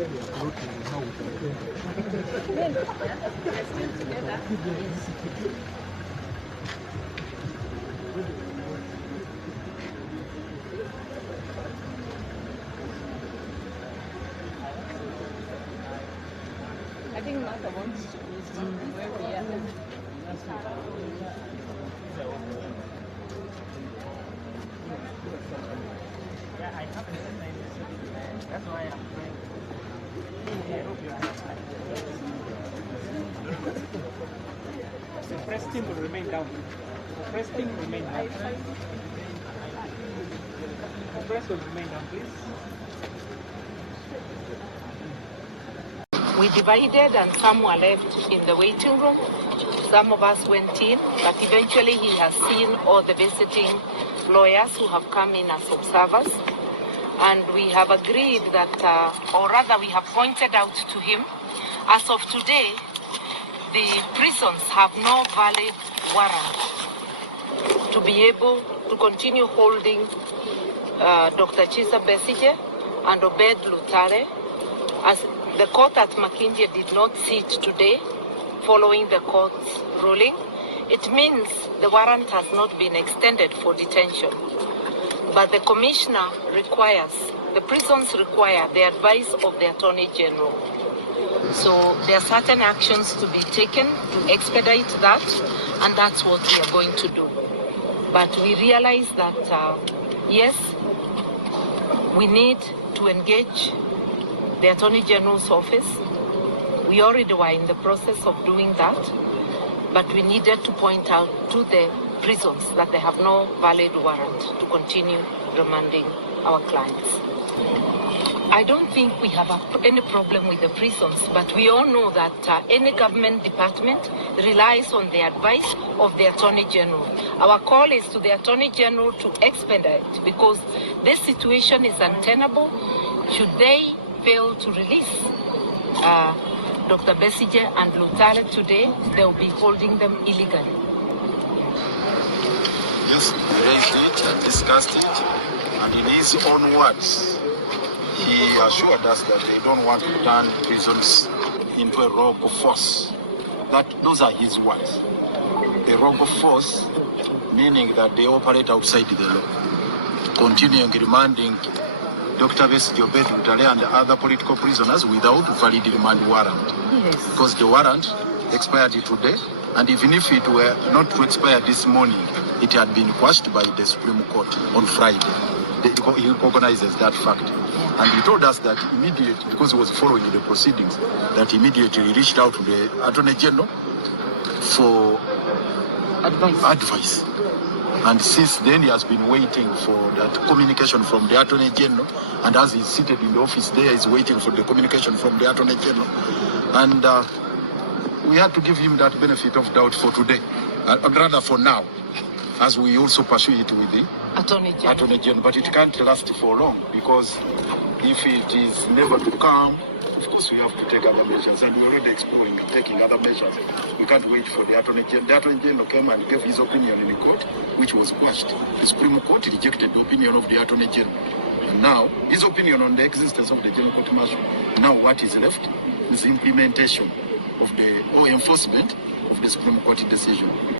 I think Martha wants to see where we are. Yeah, I have that's why I'm trying. The press team will remain down. The press team will remain down. The press will remain down, please. We divided and some were left in the waiting room. Some of us went in, but eventually he has seen all the visiting lawyers who have come in as observers. And we have agreed that, or rather we have pointed out to him, as of today, the prisons have no valid warrant to be able to continue holding Dr. Chisa Besigye and Obed Lutare, as the court at Makindye did not sit today following the court's ruling. It means the warrant has not been extended for detention. But the commissioner requires, the prisons require the advice of the Attorney General. So there are certain actions to be taken to expedite that, and that's what we are going to do. But we realize that, yes, we need to engage the Attorney General's office. We already were in the process of doing that, but we needed to point out to the prisons that they have no valid warrant to continue remanding our clients. I don't think we have any problem with the prisons, but we all know that any government department relies on the advice of the Attorney General. Our call is to the Attorney General to expedite, because this situation is untenable. Should they fail to release Dr. Besigye and Lutale today, they will be holding them illegally. Yes, we raised it and discussed it, and in his own words, he assured us that they don't want to turn prisons into a rogue force. Those are his words. A rogue force, meaning that they operate outside the law, continuing remanding Dr. Besigye, Obed Lutale and other political prisoners without valid remand warrant. Yes. Because the warrant expired today, and even if it were not to expire this morning, it had been quashed by the Supreme Court on Friday. He recognizes that fact. And he told us that immediately, because he was following the proceedings, that immediately he reached out to the Attorney General for advice. And since then, he has been waiting for that communication from the Attorney General. And as he's seated in the office there, he's waiting for the communication from the Attorney General. And we had to give him that benefit of doubt for today, rather for now, as we also pursue it with the Attorney General. But it can't last for long, because if it is never to come, of course we have to take other measures, and we're already exploring taking other measures. We can't wait for the Attorney General. The Attorney General came and gave his opinion in the court, which was quashed. The Supreme Court rejected the opinion of the Attorney General. And now, his opinion on the existence of the General Court Martial, now what is left is implementation of the, or enforcement of the Supreme Court decision.